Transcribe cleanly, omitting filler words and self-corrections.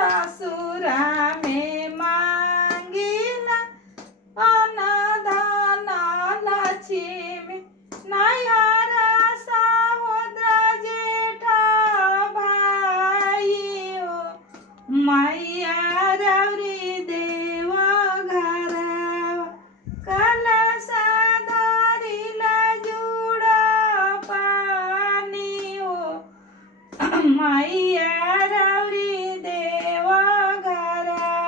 ससुरा में मांगिला अनदान लक्ष्मी नयरा सहोदर जेठा भाई हो मैया रौरी